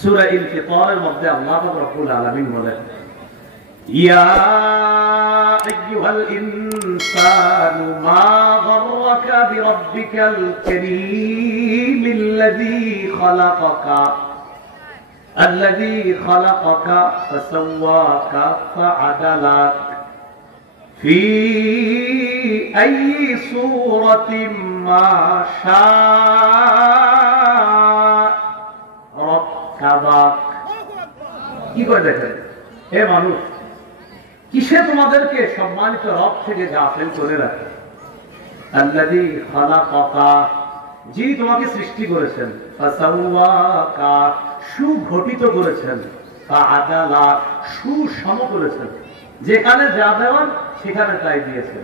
সূরা ইনফিতারের মধ্যে আল্লাহ পাক রব্বুল আলামিন বলেন, ইয়া আইয়ুহাল ইনসানু মা গাররাকা বিরাব্বিকাল কারীমিল্লাযী খালাকাকা الذي خلقك فسواك فعدلك في أي صورة ما شاء ركبك কি করে দেখেন হে মানুষ, কিসে তোমাদেরকে সম্মানিত রব থেকে গাফেল করে রাখে? আল্লাযী খালাকাকা, যিনি তোমাকে সৃষ্টি করেছেন, ফাসাওয়াকা, সুগঠিত করেছেন, ফাআদালা, সুসম করেছেন, যেখানে যা দেওয়ার সেখানে তাই দিয়েছেন।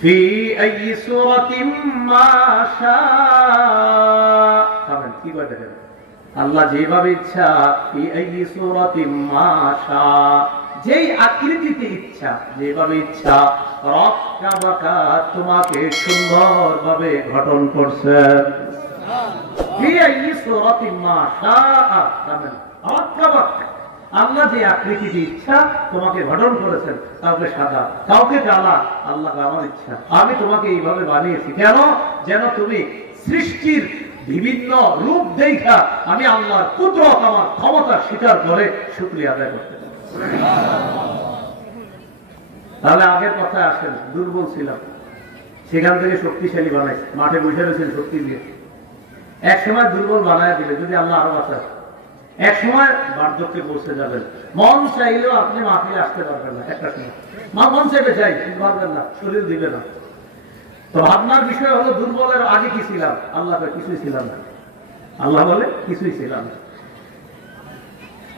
ফি আইয়ি সূরাতিন মা শাআ, কি করে দেখেন আল্লাহ যেভাবে ইচ্ছা, ফি আইয়ি সূরাতিন মা শাআ, যেই আকৃতিতে ইচ্ছা, যেভাবে ইচ্ছা, রাক্কাবাকা, তোমাকে সুন্দরভাবে গঠন করছেন। ফি আইয়ি সূরাতিন মা শাআ রাক্কাবাক, আল্লাহ যে আকৃতিতে ইচ্ছা তোমাকে গঠন করেছেন, কাউকে সাদা কাউকে কালা, আল্লাহ আমার ইচ্ছা আমি তোমাকে এইভাবে বানিয়েছি। কেন? যেন তুমি সৃষ্টির বিভিন্ন রূপ দেখা আমি আল্লাহর কুদরত, আমার ক্ষমতা স্বীকার করে শুকরিয়া আদায় করতে পারি। তাহলে আগের কথা আসেন, দুর্বল ছিলাম, সেখান থেকে শক্তিশালী বানাইছে, মাঠে বসে রয়েছেন শক্তি দিয়ে। এক সময় দুর্বল বানায় দিবে যদি আল্লাহ আরো বাঁচায়, এক সময় বার্ধক্যে পৌঁছে যাবেন, মন চাইলেও আপনি মাহফিলে আসতে পারবেন না। একটা সময় মন চাইবে চাই পারবেন না, শরীর দিবে না। তো ভাবনার বিষয় হলো দুর্বলের আগে কি ছিলাম? আল্লাহ কিছুই ছিলাম না। আল্লাহ বলে কিছুই ছিলাম না।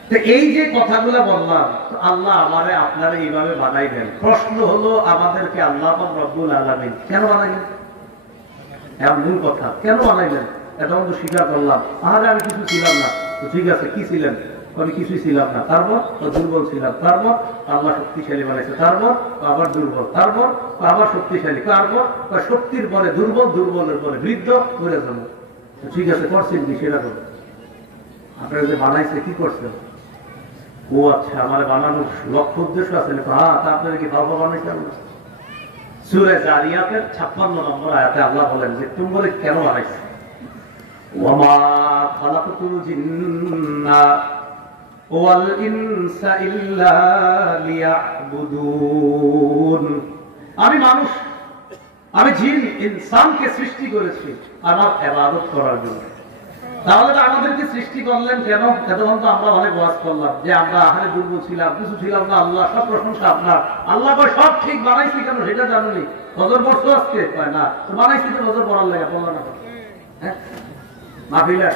তো এই যে কথাগুলো বললাম, আল্লাহ আমারে আপনারা এইভাবে বানাই দেন। প্রশ্ন হলো আমাদেরকে আল্লাহ রব্বুল আলামিন কেন বানাইলেন? এমন মূল কথা, কেন বানাইলেন? এটা তো স্বীকার করলাম, আরে আমি কিছু ছিলাম না। তো ঠিক আছে, কি ছিলেন? আমি কিছুই ছিলাম না। তারপর দুর্বল ছিলাম, তারপর আল্লাহ শক্তিশালী বানাইছে, তারপর আবার দুর্বল, তারপর আবার শক্তিশালী, তারপর শক্তির পরে দুর্বল, দুর্বলের পরে বৃদ্ধ করে যাবো। ঠিক আছে, করছেন কি সেটা করুন। আপনারা যে বানাইছে কি করছেন? ও আচ্ছা, আমার বানানোর লক্ষ্য উদ্দেশ্য আছে। হ্যাঁ, তা আপনারা কি ভাবা বানাইছে? সূরা জারিয়াতের 56 নম্বর আয়াতে আল্লাহ বলেন যে তুমি বলে কেন বানাইছে, ওয়ামা খালাকতুল জিন্না ওয়াল ইনসা ইল্লা লিয়াবুদুন, আমি মানুষ, আমি জিন ইনসানকে সৃষ্টি করেছি আমার ইবাদত করার জন্য। তাহলে আমাদেরকে সৃষ্টি করলেন কেন? এতক্ষণ তো আমরা অনেক ওয়াজ করলাম যে আমরা আহারে দুর্বল ছিলাম, কিছু ছিলাম না, আল্লাহ সব প্রশংসা আপনার। আল্লাহ সব ঠিক বানাইছি কেন সেটা জানুনি। ফজর পড়ছো আজকে? কয় না। তো বানাইছি তো ফজর পড়ার লাগে, বললো না। হ্যাঁ, মাহফিলে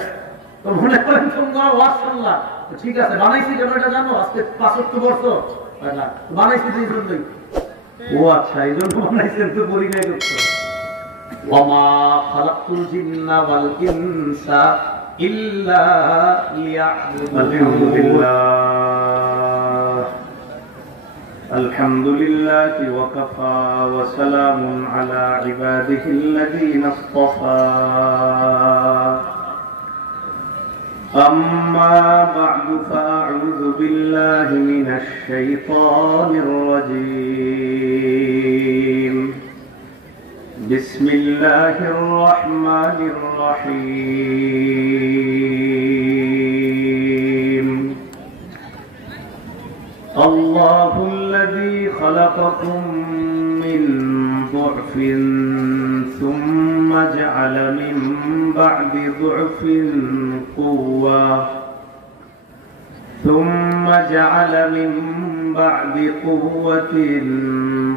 তো মনে করেন তোমরা ওয়াজ শুনলাম, ঠিক আছে, বানাইছি কেন এটা জানো? আজকে 65 বছর কয় না, বানাইছি তো এই জন্যই। ও আচ্ছা, এই জন্য বানাইছেন, তো বলি নাই করছো। ওয়ামা খালাকতুল জিন্না ওয়াল ইনসা ইল্লা লিয়াবুদুন। আলহামদুলিল্লাহি ওয়া কাফা ওয়া সালামুন আলা ইবাদিহিল্লাযীনা ইসতাফা। আম্মা বা'দু ফাআউযু বিল্লাহি মিনাশ শাইতানির রাজীম। বিসমিল্লাহির রহমানির রহিম। আল্লাহুল্লাযী খালাকাকুম মিন দু'ফিন সুম্মা জা'আলা মিন বা'দি দু'ফিন কুওয়া ثم جعل من بعد قوة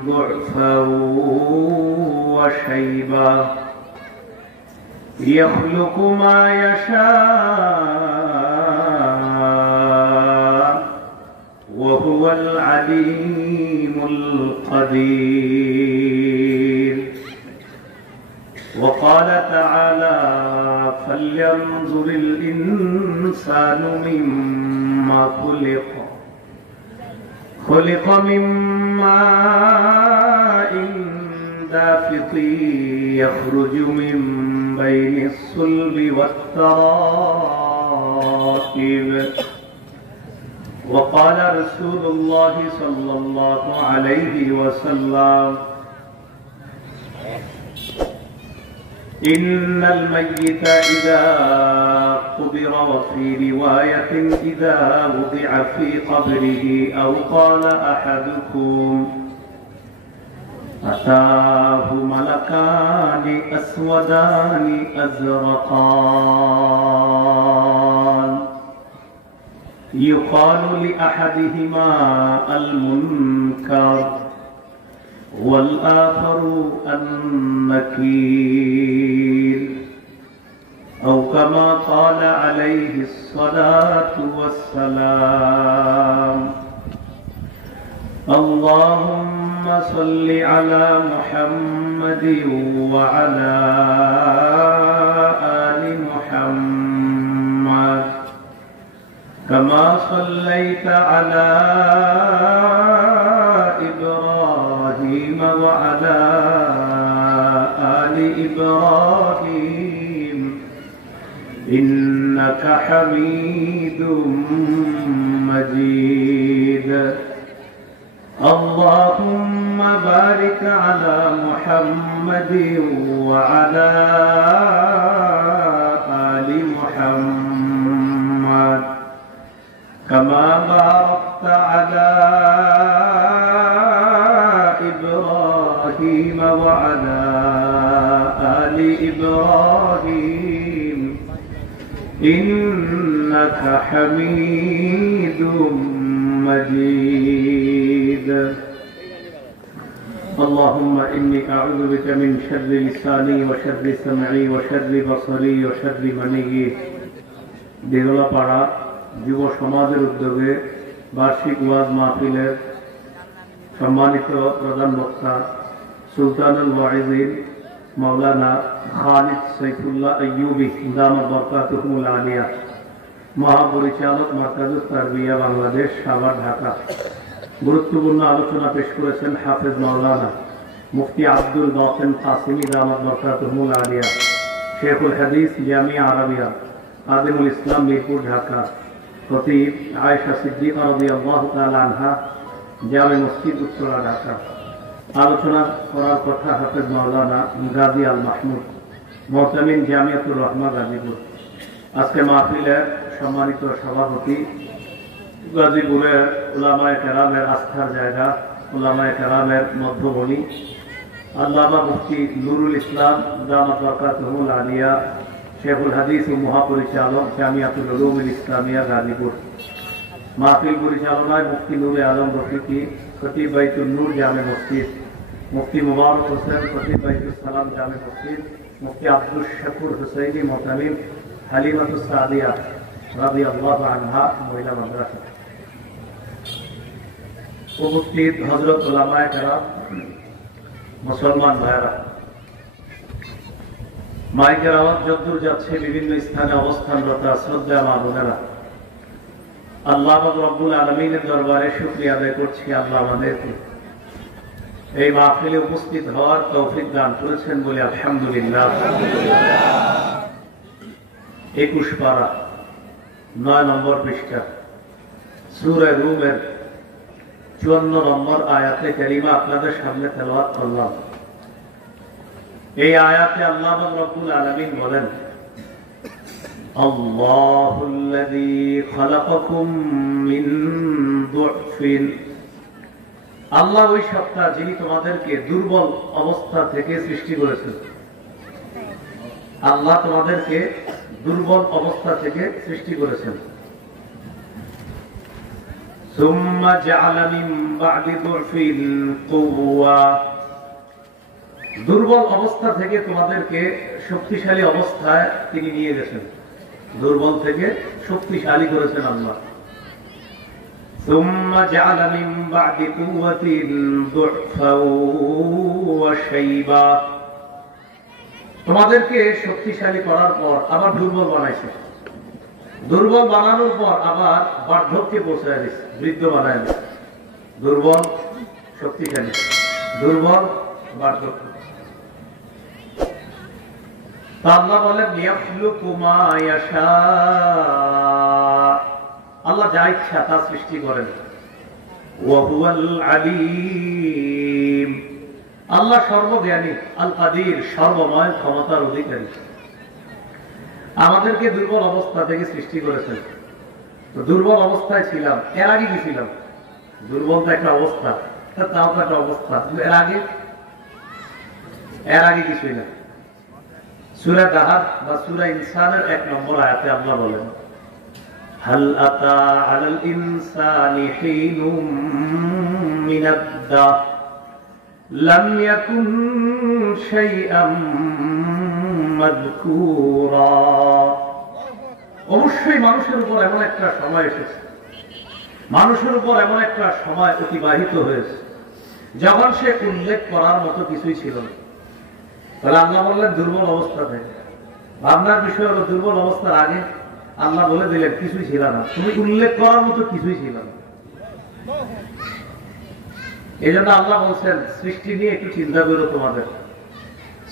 ضعفا وشيبا يخلق ما يشاء وهو العليم القدير. وقال تعالى فلينظر الإنسان مما خلق من ماء دافق يخرج من بين الصلب والترائب الرقيب. وقال رسول الله صلى الله عليه وسلم إن الميت إذا قبر وفي رواية إذا وضع في قبره أو قال أحدكم أتاه ملكان أسودان أزرقان يقال لأحدهما المنكر والآخر النكير أو كما قال عليه الصلاة والسلام. اللهم صل على محمد وعلى آل محمد كما صليت على إبراهيم وعلى آل إبراهيم إنك حميد مجيد. اللهم بارك على محمد وعلى آل محمد كما باركت على إبراهيم وعلى آل إبراهيم إنك حميد مجيد. اللهم إني أعوذ بك من شر لساني وشر سمعي وشر بصري وشر مني. দেগলাপাড়া যুব সমাজের উদ্যোগে বার্ষিক ওয়াজ মাহফিলের সম্মানিত প্রধান বক্তা সুলতানুল ওয়াইজিন মাওলানা খালিদ সাইফুল্লাহ আইয়ুবী দামাত বরকাতুহুল আলিয়া, মহাপরিচালক মারকাজুত তারবিয়া বাংলাদেশ, সাভার, ঢাকা, গুরুত্বপূর্ণ আলোচনা পেশ করেছেন হাফেজ মাওলানা মুফতি আব্দুল বাতিন কাসিমি দামাত বরকাতুহুল আলিয়া, শেখুল হাদিস জামিয়া আরাবিয়া আদিমুল ইসলাম মিরপুর, ঢাকা, খতিব আয়েশা সিদ্দিকা রাদিয়াল্লাহু তাআলা আনহা, জামে মসজিদ, উত্তরা, ঢাকা। আলোচনা করার কথা হাফেজ মাওলানা গাজী আল মাহমুদ, মুহতামিম জামিয়াতুর রহমা, গাজীপুর। আজকে মাহফিলের সম্মানিত সভাপতি, গাজীপুরের উলামায়ে কেরামের আস্থার জায়গা, উলামায়ে কেরামের মধ্যমণি আল্লামা মুফতি নুরুল ইসলাম দামাত বরকাতুহুল আলিয়া, শেখুল হাদিস ও মহাপরিচালক জামিয়াতুল উলুমুল ইসলামিয়া, গাজীপুর। মাহফিল পরিচালনায় মুফতি নুরে আলম রফিকি, খতিব বাইতুল নূর জামে মসজিদ, মুফতি মুবারক হোসেন, খতিব বাইতুল সালাম জামে মসজিদ, মুফতি আব্দুল শাকুর হুসাইনি মুহতামিম হালিমাতুস সাদিয়া রাদিয়াল্লাহু আনহা মহিলা মাদ্রাসা। উপস্থিত হযরত উলামায়ে কেরাম, মুসলমান ভাইরা, মাইকের আওয়াজ যদ্দূর যাচ্ছে বিভিন্ন স্থানে অবস্থানরত শ্রদ্ধা মা বোনেরা, আল্লাহ রব্বুল আলামিনের দরবারে শুকরিয়া আদায় করছি। আল্লাহ আমাদেরকে এই মাহফিলে উপস্থিত হওয়ার তৌফিক দান করেছেন বলে আলহামদুলিল্লাহ। 21 পারা 9 নম্বর পৃষ্ঠা সূরা রুমের 54 নম্বর আয়াতে কারিমা আপনাদের সামনে তেলাওয়াত করলাম। এই আয়াতে আল্লাহ রব্বুল আলামিন বলেন, আল্লাহুল্লাযী খালাকাকুম মিন দুফিন, আল্লাহ ওই সত্তা যিনি তোমাদেরকে দুর্বল অবস্থা থেকে সৃষ্টি করেছেন। আল্লাহ তোমাদেরকে দুর্বল অবস্থা থেকে সৃষ্টি করেছেন। সুম্মা জাআলা মিন বা'দি দুফিন কুওয়া, দুর্বল অবস্থা থেকে তোমাদেরকে শক্তিশালী অবস্থায় তিনি নিয়ে গেছেন। দুর্বল থেকে শক্তিশালী করেছেন আল্লাহ। সুম্মা জাআলা মিন বা'দি কুওয়াতিন দুফাও ওয়া শাইবা, তোমাদেরকে শক্তিশালী করার পর আবার দুর্বল বানাইছে। দুর্বল বানানোর পর আবার বার্ধক্যে পৌঁছায় দিচ্ছে, বৃদ্ধ বানায় দিচ্ছে। দুর্বল শক্তিশালী, দুর্বল বার্ধক্য। আল্লাহ বলেন, ইয়াখলুকু মা ইয়াশা, আল্লাহ যা ইচ্ছা তা সৃষ্টি করেন। ওয়া হুয়াল আলিম, আল্লাহ সর্বজ্ঞানী, আল কাদির, সর্বময় ক্ষমতার অধিকারী। আমাদেরকে দুর্বল অবস্থা থেকে সৃষ্টি করেছেন। তো দুর্বল অবস্থায় ছিলাম, এর আগে কি ছিলাম? দুর্বল তো একটা অবস্থা, তাও তো একটা অবস্থা। এর আগে কিছুই না। সূরা দাহার বা সূরা ইনসানের 1 নম্বর আয়াতে আল্লাহ বলেন, হাল আতা আলাল ইনসানি হিনুম মিনাদ-দাহর লাম ইয়াকুন শাইআম মাযকুরা। অবশ্যই মানুষের উপর এমন একটা সময় এসেছে, মানুষের উপর এমন একটা সময় অতিবাহিত হয়েছে যখন সে উল্লেখ করার মতো কিছুই ছিল না। তাহলে আল্লাহ বললেন দুর্বল অবস্থা থেকে। ভাবনার বিষয় হলো দুর্বল অবস্থার আগে আল্লাহ বলে দিলেন কিছুই ছিল না, তুমি উল্লেখ করার মতো কিছুই ছিল না। এই জন্য আল্লাহ বলছেন সৃষ্টি নিয়ে একটু চিন্তা করো তোমাদের।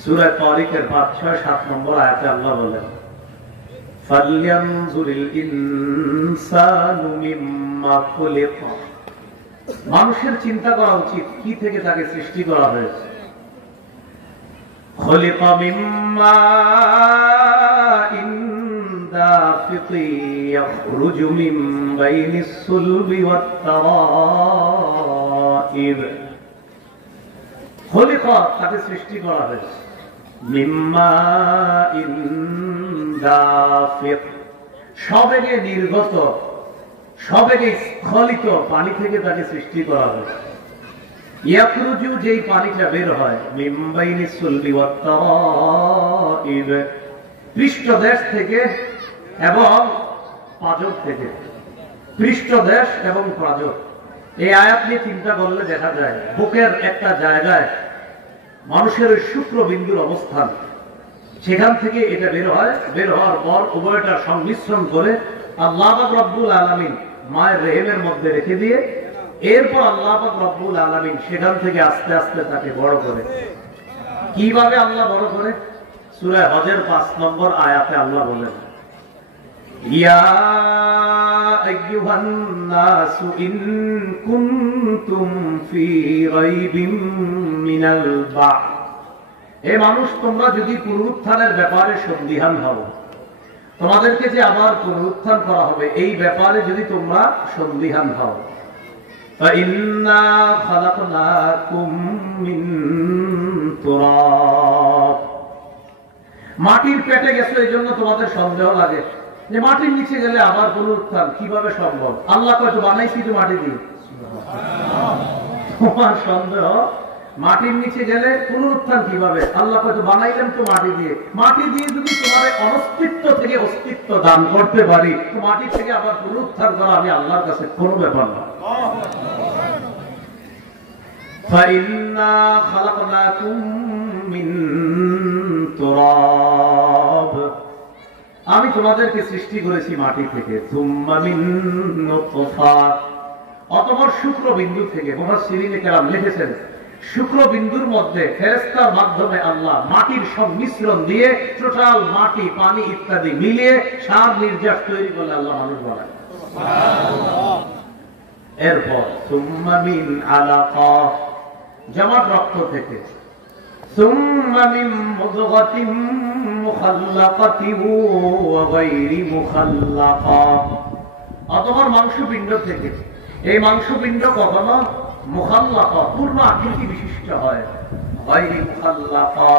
সূরা তারিকের 5, 6, 7 নম্বর আয়াতে আল্লাহ বলেন, ফালয়ানজুরিল ইনসানু মিম্মা খুলিকা। মানুষের চিন্তা করা উচিত কি থেকে তাকে সৃষ্টি করা হয়েছে। খুলিকা মিম্মা দাফিকি ইয়াখরুজু মিন বাইনিস সুলবি ওয়াত তারাইব। খুলিকা তাকে সৃষ্টি করা হয়েছে মিম্মা দাফিক, সবেগে নির্গত, সবেগে স্খলিত পানি থেকে তাকে সৃষ্টি করা হয়েছে। ইয়াখরুজু, যেই পানিটা বের হয়, মিন বাইনিস সুলবি ওয়াত তারাইব, পৃষ্ঠদেশ থেকে এবং পাজর থেকে। পৃষ্ঠদেশ এবং পাজর, এই আয়াত নিয়ে চিন্তা করলে দেখা যায় বুকের একটা জায়গায় মানুষের শুক্রবিন্দুর অবস্থান, সেখান থেকে এটা বের হয়। বের হওয়ার পর উভয়টা সংমিশ্রণ করে আল্লাহ পাক রব্বুল আলামিন মায়ের রেহেমের মধ্যে রেখে দিয়ে এরপর আল্লাহ পাক রব্বুল আলামিন সেখান থেকে আস্তে আস্তে তাকে বড় করে। কিভাবে আল্লাহ বড় করে? সূরা হজের 5 নম্বর আয়াতে আল্লাহ বলেন, ইয়া আইয়ুহান নাসু ইন কুনতুম ফি রাইবিম মিনাল বা'থ। হে মানুষ, তোমরা যদি পুনরুত্থানের ব্যাপারে সন্দিহান হও, তোমাদেরকে যে আবার পুনরুত্থান করা হবে এই ব্যাপারে যদি তোমরা সন্দিহান হও, فإنا خلقناكم من تراب। মাটির পেটে গেছো এই জন্য তোমাদের সন্দেহ লাগে যে মাটির নিচে গেলে আবার পুনরুত্থান কিভাবে সম্ভব। আল্লাহ কয়তো বানাইছি তো মাটি দিয়ে। তোমার সন্দেহ মাটির নিচে গেলে পুনরুত্থান কিভাবে? আল্লাহ কয়তো বানাইলেন তো মাটি দিয়ে। মাটি দিয়ে যদি তোমার অনস্তিত্ব থেকে অস্তিত্ব দান করতে পারি, তো মাটি থেকে আবার পুনরুত্থান করা আমি আল্লাহর কাছে কোনো ব্যাপার না। فإنا خلقناكم من تراب, আমি তোমাদেরকে সৃষ্টি করেছি মাটি থেকে। সুম্মা মিন নুতফা, অতঃপর শুক্রবিন্দু থেকে। মুফাসসিরিনে কেরাম লিখেছেন শুক্রবিন্দুর মধ্যে ফেরেশতার মাধ্যমে আল্লাহ মাটির সংমিশ্রণ দিয়ে টোটাল মাটি, পানি ইত্যাদি মিলিয়ে সার নির্যাস তৈরি করলে আল্লাহ মানুষ বানায়। সুবহানাল্লাহ। এরপর সুম্মা মিন আলাকা, জামাত রক্ত থেকে। সুম্মা মিন মুদগাতিন মুখাল্লাকাতিন ওয়া গায়রি মুখাল্লাকা, অতঃপর মাংসপিণ্ড থেকে। এই মাংসপিণ্ড কখনো মুখাল্লাকা, পূর্ণ আকৃতি বিশিষ্ট হয়, গায়রি মুখাল্লাকা,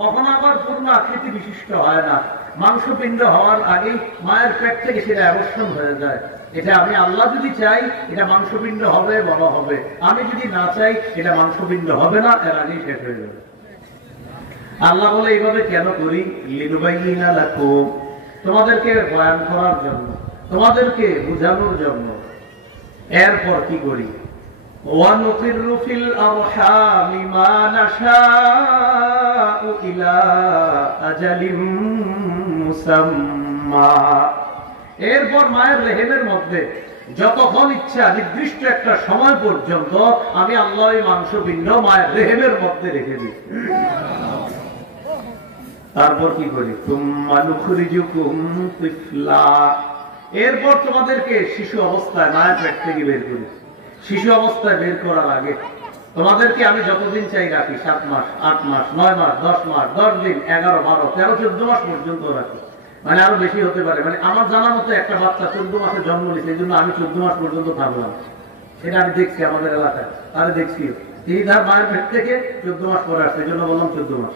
কখনো আবার পূর্ণ আকৃতি বিশিষ্ট হয় না। মাংসপিণ্ড হওয়ার আগে মায়ের পেট থেকে সেটা অবশ্যই হয়ে যায়। এটা আমি আল্লাহ যদি চাই এটা মাংসপিণ্ড হবে, বড় হবে। আমি যদি না চাই এটা মাংসপিণ্ড হবে না, এর আগেই শেষ হয়ে যাবে। আল্লাহ বলে এইভাবে কেন করি? লিনুবাইয়িনা লাকুম, তোমাদেরকে বয়ান করার জন্য, তোমাদেরকে বুঝানোর জন্য। এরপর কি করি? ওয়ানুকিরু ফিল আরহামি মা নাশাউ ইলা আজালিম মুসাম্মা, এরপর মায়ের রেহেমের মধ্যে যতক্ষণ ইচ্ছা নির্দিষ্ট একটা সময় পর্যন্ত আমি আল্লাহ এই মাংসপিণ্ড মায়ের রেহেমের মধ্যে রেখে দিই। তারপর কি করি? তুম্মা নুখরিজুকুম তিফলা, এরপর তোমাদেরকে শিশু অবস্থায় মায়ের পেট থেকে বের করি। শিশু অবস্থায় বের করার আগে তোমাদেরকে আমি যতদিন চাই রাখি, 7 মাস, 8 মাস, 9 মাস, 10 মাস, 10 দিন, 11, 12, 13, 14 মাস পর্যন্ত রাখি। মানে আরো বেশি হতে পারে। মানে আমার জানা মতো একটা বাচ্চা 14 মাসে জন্ম নিয়েছে, এই জন্য আমি 14 মাস পর্যন্ত থাকলাম। সেটা আমি দেখছি আমাদের এলাকায়, তাহলে দেখছি তিনি তার মায়ের পেট থেকে 14 মাস পরে আসছে, এই জন্য বললাম 14 মাস।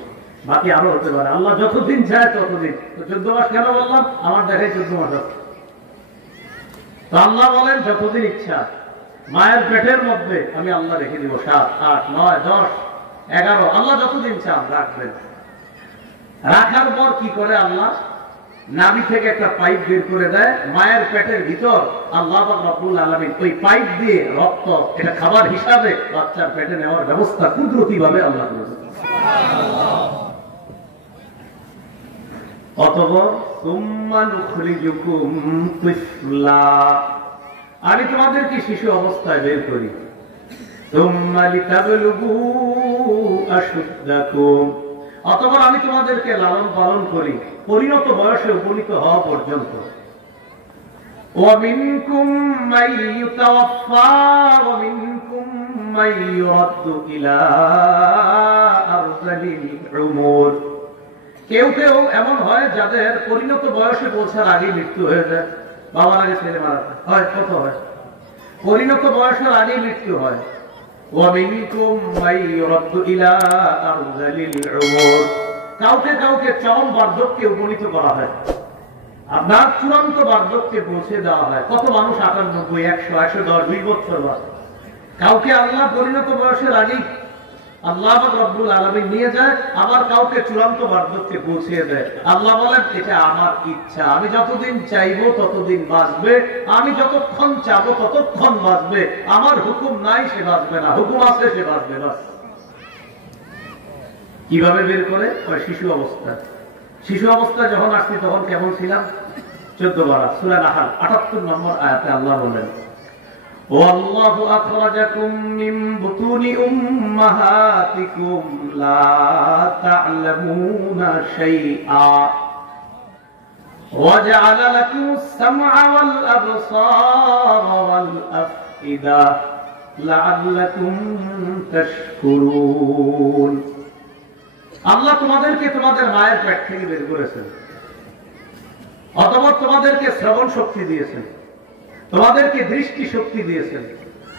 বাকি আরো হতে পারে, আল্লাহ যতদিন চায় ততদিন। তো 14 মাস কেন বললাম? আমার দেখাই 14 মাস আছে। তো আল্লাহ বলেন যতদিন ইচ্ছা মায়ের পেটের মধ্যে আমি আল্লাহ রেখে দিব, 7, 8, 9, 10, 11, আল্লাহ যতদিন চান রাখবেন। রাখার পর কি করে আল্লাহ? নাভি থেকে একটা পাইপ বের করে দেয় মায়ের পেটের ভিতর। আল্লাহ রাব্বুল আলামিন ওই পাইপ দিয়ে রক্ত এটা খাবার হিসাবে বাচ্চার পেটে নেওয়ার ব্যবস্থা কুদরতি ভাবে আল্লাহ করেছেন। অতঃপর সুম্মা নুখরিজুকুম তিফলা, আমি তোমাদেরকে শিশু অবস্থায় বের করি। সুম্মা লিতাবলুগু আশুদ্দাকুম, অতঃপর আমি তোমাদেরকে লালন পালন করি পরিণত বয়সে উপনীত হওয়া পর্যন্ত। ومنكم من يتوفى ومنكم من يرد إلى أرذل العمر, কেউ কেউ এমন হয় যাদের পরিণত বয়সে পৌঁছার আগে মৃত্যু হয়ে যায়। বাবার আগে ছেলে মারা হয়, কত হয় পরিণত বয়সের আগে মৃত্যু হয়। ومنكم من يرد إلى أرذل العمر, কাউকে কাউকে চরম বার্ধক্যে উপনীত করা হয়, আপনার চূড়ান্ত বার্ধক্যে পৌঁছে দেওয়া হয়। কত মানুষ 98, 100, 110, 20 বছর বাঁচে। কাউকে আল্লাহ পরিণত বয়সের আগেই আল্লাহ রাব্বুল আলামিন নিয়ে যায়, আবার কাউকে চূড়ান্ত বার্ধক্যে পৌঁছে দেয়। আল্লাহ বলেন এটা আমার ইচ্ছা, আমি যতদিন চাইবো ততদিন বাঁচবে, আমি যতক্ষণ চাবো ততক্ষণ বাঁচবে। আমার হুকুম নাই সে বাঁচবে না, হুকুম আছে সে বাঁচবে। বাস। কিভাবে বের করে? শিশু অবস্থায়। শিশু অবস্থায় যখন আসছি তখন কেমন ছিলাম? 14 বার সূরা নাহল 78 নম্বর আয়াতে আল্লাহ বলেন, ওয়াল্লাহু আখরাজাকুম মিন বুতুনি উম্মাহাতিকুম লা তা'লামুনা শাইআ ওয়া জা'আলা লাকুমুস সামআ ওয়াল আবসারা ওয়াল আফইদা লা'আল্লাকুম তাশকুরুন। আল্লাহ তোমাদেরকে তোমাদের মায়ের পেট থেকে বের করেছেন, অতঃপর তোমাদেরকে শ্রবণ শক্তি দিয়েছেন, তোমাদেরকে দৃষ্টি শক্তি দিয়েছেন,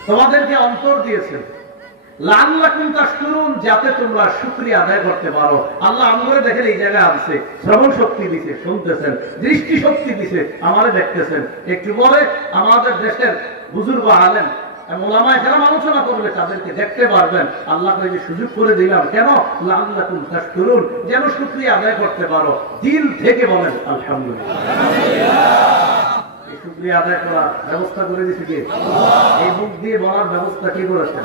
তোমাদেরকে অন্তর দিয়েছেন। লাআল্লাকুম তাশকুরুন, যাতে তোমরা শুকরিয়া আদায় করতে পারো। আল্লাহ আমরে দেখেন এই জায়গায় আছে, শ্রবণ শক্তি দিছে, শুনতেছেন, দৃষ্টি শক্তি দিছে, আমারে দেখতেছেন। একটু পরে আমাদের দেশের বুজুর্গ আলেম ওলামায়ে কেরাম আলোচনা করবে, তাদেরকে দেখতে পারবেন। আল্লাহ যে সুযোগ করে দিলাম কেন? লাআল্লাকুম তাশকুরুন, যেন শুকরিয়া আদায় করতে পারো। দিল থেকে বলেন আলহামদুলিল্লাহ। শুকরিয়া আদায় করার ব্যবস্থা করে দিয়েছে কে? এই মুখ দিয়ে বলার ব্যবস্থা কে করেছেন?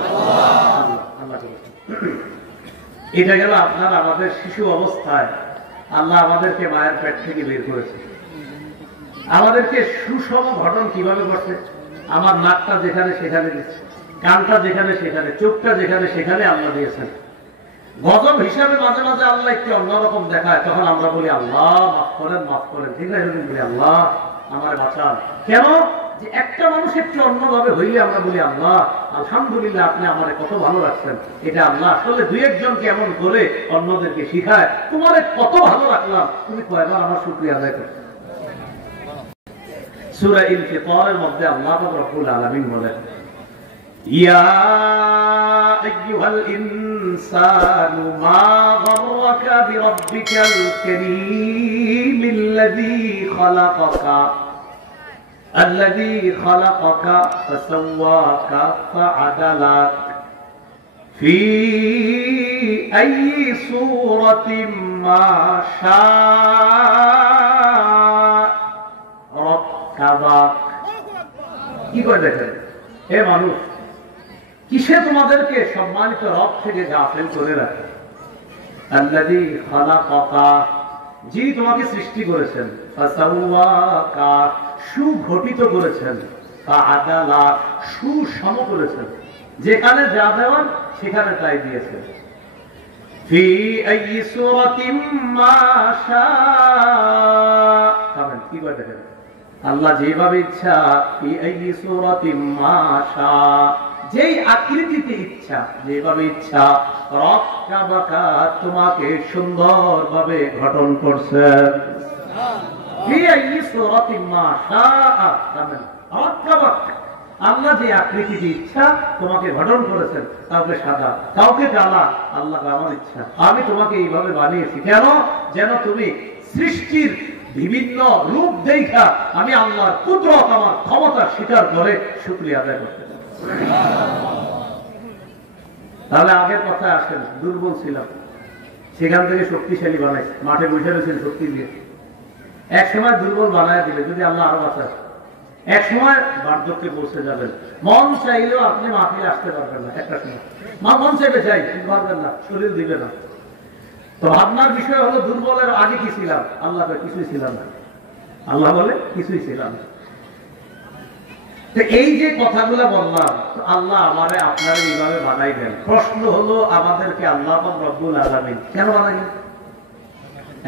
আল্লাহ করেছেন। এটা গেল আপনার আমাদের শিশু অবস্থায় আল্লাহ আমাদেরকে মায়ের পেট থেকে বের করেছে। আমাদেরকে সুষম ঘটন কিভাবে করছে? আমার নাকটা যেখানে সেখানে দিচ্ছে, কানটা যেখানে সেখানে, চোখটা যেখানে সেখানে আল্লাহ দিয়েছেন। গজব হিসাবে মাঝে মাঝে আল্লাহ একটু অন্যরকম দেখায়, তখন আমরা বলি আল্লাহ মাফ করেন, মাফ করেন। ঠিক আছে, বলি আল্লাহ আমার বাঁচান। কেন? যে একটা মানুষ একটু অন্যভাবে হইলে আমরা বলি আল্লাহ আলহামদুলিল্লাহ আপনি আমারে কত ভালো রাখছেন। এটা আল্লাহ আসলে 2-1 কেমন করে অন্যদেরকে শিখায়, তোমারে কত ভালো রাখলাম, তুমি কয়বার আমার শুকরিয়া আদায় করছো। সূরা ইনফিতারের মধ্যে আল্লাহ রাব্বুল আলামিন বলেন, ইয়া আইয়ুহাল ইনসানু মা গাররাকা বিরাব্বিকাল কারীমিল্লাযী খালাকাকা الذي خلقك فسواك فعدلك في أي صورة ما شاء ركبك। কি করে দেখেন হে মানুষ, কিসে তোমাদেরকে সম্মানিত রব থেকে গাফেল করে রাখে? আল্লাযী খালাকাকা, যিনি তোমাকে সৃষ্টি করেছেন, ফাসাওয়াকা, সুগঠিত করেছেন, ফাআদালা, সুসম করেছেন, যেখানে যা দেওয়ার সেখানে তাই দিয়েছেন। ফি আইয়ি সূরাতিন মা শাআ, কি করে দেখেন আল্লাহ যেভাবে ইচ্ছা যেই আকৃতিতে ইচ্ছা যেভাবে ইচ্ছা তোমাকে সুন্দরভাবে গঠন করছেন। আল্লাহ যে আকৃতিতে ইচ্ছা তোমাকে গঠন করেছেন, কাউকে সাদা কাউকে কালা, আল্লাহ আমার ইচ্ছা আমি তোমাকে এইভাবে বানিয়েছি। কেন? যেন তুমি সৃষ্টির বিভিন্ন রূপ দেখা আমি আল্লাহর কুদরত আমার ক্ষমতা স্বীকার করে শুকরিয়া আদায় করতে পারি। তাহলে আগের কথা আসেন, দুর্বল ছিলাম, সেখান থেকে শক্তিশালী বানাইছে, মাঠে বসে রয়েছেন শক্তি দিয়ে। এক সময় দুর্বল বানায় দিলে যদি আল্লাহ আরো বাঁচায়, এক সময় বার্ধক্যে পৌঁছে যাবেন, মন চাইলেও আপনি মাহফিলে আসতে পারবেন না। একটা সময় মন চাইবে চাই পারবেন না, শরীর দিবে না। তো ভাবনার বিষয় হলো দুর্বলের আগে কি ছিলাম? আল্লাহ কিছুই ছিলাম না। আল্লাহ বলে কিছুই ছিলাম না। তো এই যে কথাগুলো বললাম, আল্লাহ আমারে আপনারা এইভাবে বানাই দেন। প্রশ্ন হলো আমাদেরকে আল্লাহ রব্বুল আলামিন কেন বানাইলেন?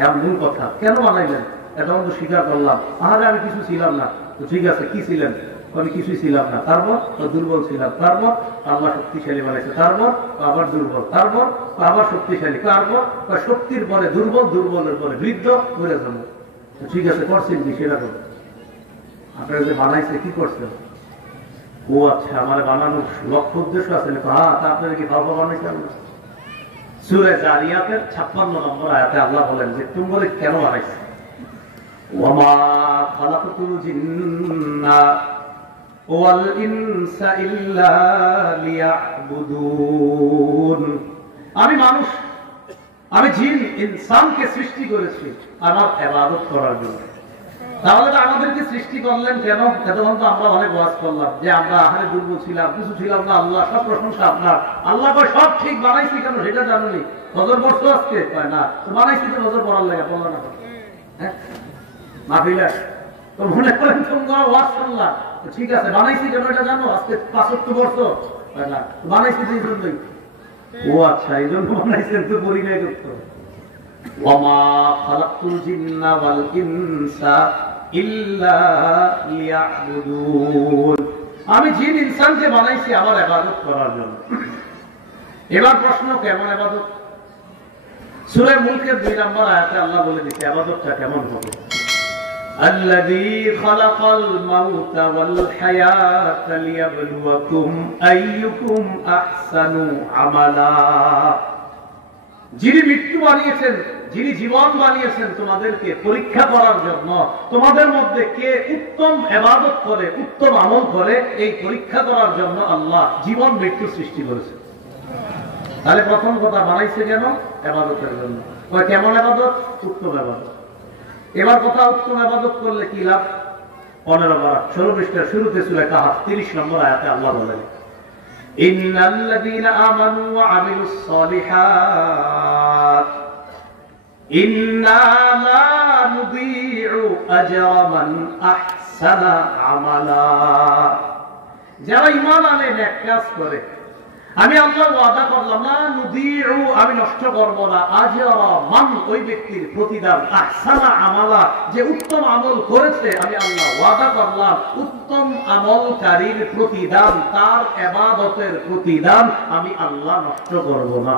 এমন মূল কথা, কেন বানাইলেন? এটা তো স্বীকার করলাম, আরে আমি কিছু ছিলাম না। তো ঠিক আছে, কি ছিলেন? আমি কিছুই ছিলাম না। তারপর দুর্বল ছিলাম, তারপর আল্লাহ শক্তিশালী বানাইছে, তারপর আবার দুর্বল, তারপর আবার শক্তিশালী, তারপর শক্তির পরে দুর্বল, দুর্বলের পরে বৃদ্ধ, মরে যাবো। ঠিক আছে, করছেন কি সেটা করুন। আপনারা যে বানাইছে কি করছেন? ও আচ্ছা, আমার বানানোর লক্ষ্য উদ্দেশ্য আছে। হ্যাঁ, তা আপনারা কি ভাবা বানাইছে? সূরা জারিয়াতের 56 নম্বর আয়াতে আল্লাহ বলেন যে তুমি বলে কেন বানাইছে? ওয়ামা খালাকতুল জিন্না ওয়াল ইনসা ইল্লা লিয়াবুদুন। আমি মানুষ, আমি জিন ইনসানকে সৃষ্টি করেছি আমার ইবাদত করার জন্য। তাহলে আমাদেরকে সৃষ্টি করলেন কেন? এতক্ষণ তো আমরা অনেক ওয়াজ করলাম যে আমরা আহারে দুর্বল ছিলাম, কিছু ছিলাম না, আল্লাহ সব প্রশংসা আপনার। আল্লাহ সব ঠিক বানাইছি কেন সেটা জানুনি? নজর পড়ছো আজকে? না, বানাইছি তো নজর পড়ার লাগে, বললো না? হ্যাঁ, মাহফিলে তো মনে করেন তোমরা ওয়াজ শুনলাম, ঠিক আছে, বানাইছি কেন এটা জানো? আজকে 75 বছর না, বানাইছি তো এই জন্যই। ও আচ্ছা, এই জন্য বানাইছেন, তো পরিচয় করতে হবে। ওয়ামা খালাকতুল জিন্না ওয়াল ইনসা ইল্লা লিয়াবুদুন। আমি জিন ইনসানকে বানাইছি আমার ইবাদত করার জন্য। এবার প্রশ্ন, কেমন ইবাদত? সূরা মুলকের 2 নম্বর আয়াতে আল্লাহ বলে দিয়েছে ইবাদতটা কেমন হবে। আল্লাযী খালাকাল মাউতা ওয়াল হায়াতা লিয়াবলুয়াকুম আইয়ুকুম আহসানু আমালা। যিনি মৃত্যু বানিয়েছেন, যিনি জীবন বানিয়েছেন তোমাদেরকে পরীক্ষা করার জন্য, তোমাদের মধ্যে কে উত্তম ইবাদত করে, উত্তম আমল করে, এই পরীক্ষা করার জন্য আল্লাহ জীবন মৃত্যু সৃষ্টি করেছে। তাহলে প্রথম কথা, বানাইছে কেন? ইবাদতের জন্য। কেমন ইবাদত? উত্তম ইবাদত। এবার কথা, উত্তম ইবাদত করলে কি লাভ? 15 পারা 16 পৃষ্ঠার শুরুতে সূরা কাহফ 30 নম্বর আয়াতে আল্লাহ বলেন ইন্নাল্লাযীনা আমানু ওয়া আমিলুস সালিহাত ইন্না লা নুযীউ আজরা মান আহসানা আমালা। যারা ঈমান আনে, নেক কাজ করে, আমি আল্লাহ ওয়াদা করলাম না নুযীউ, আমি নষ্ট করব না, আজরা মান, ওই ব্যক্তির প্রতিদান, আহসানা আমালা, যে উত্তম আমল করেছে, আমি আল্লাহ ওয়াদা করলাম উত্তম আমলকারীর প্রতিদান, তার ইবাদতের প্রতিদান আমি আল্লাহ নষ্ট করব না।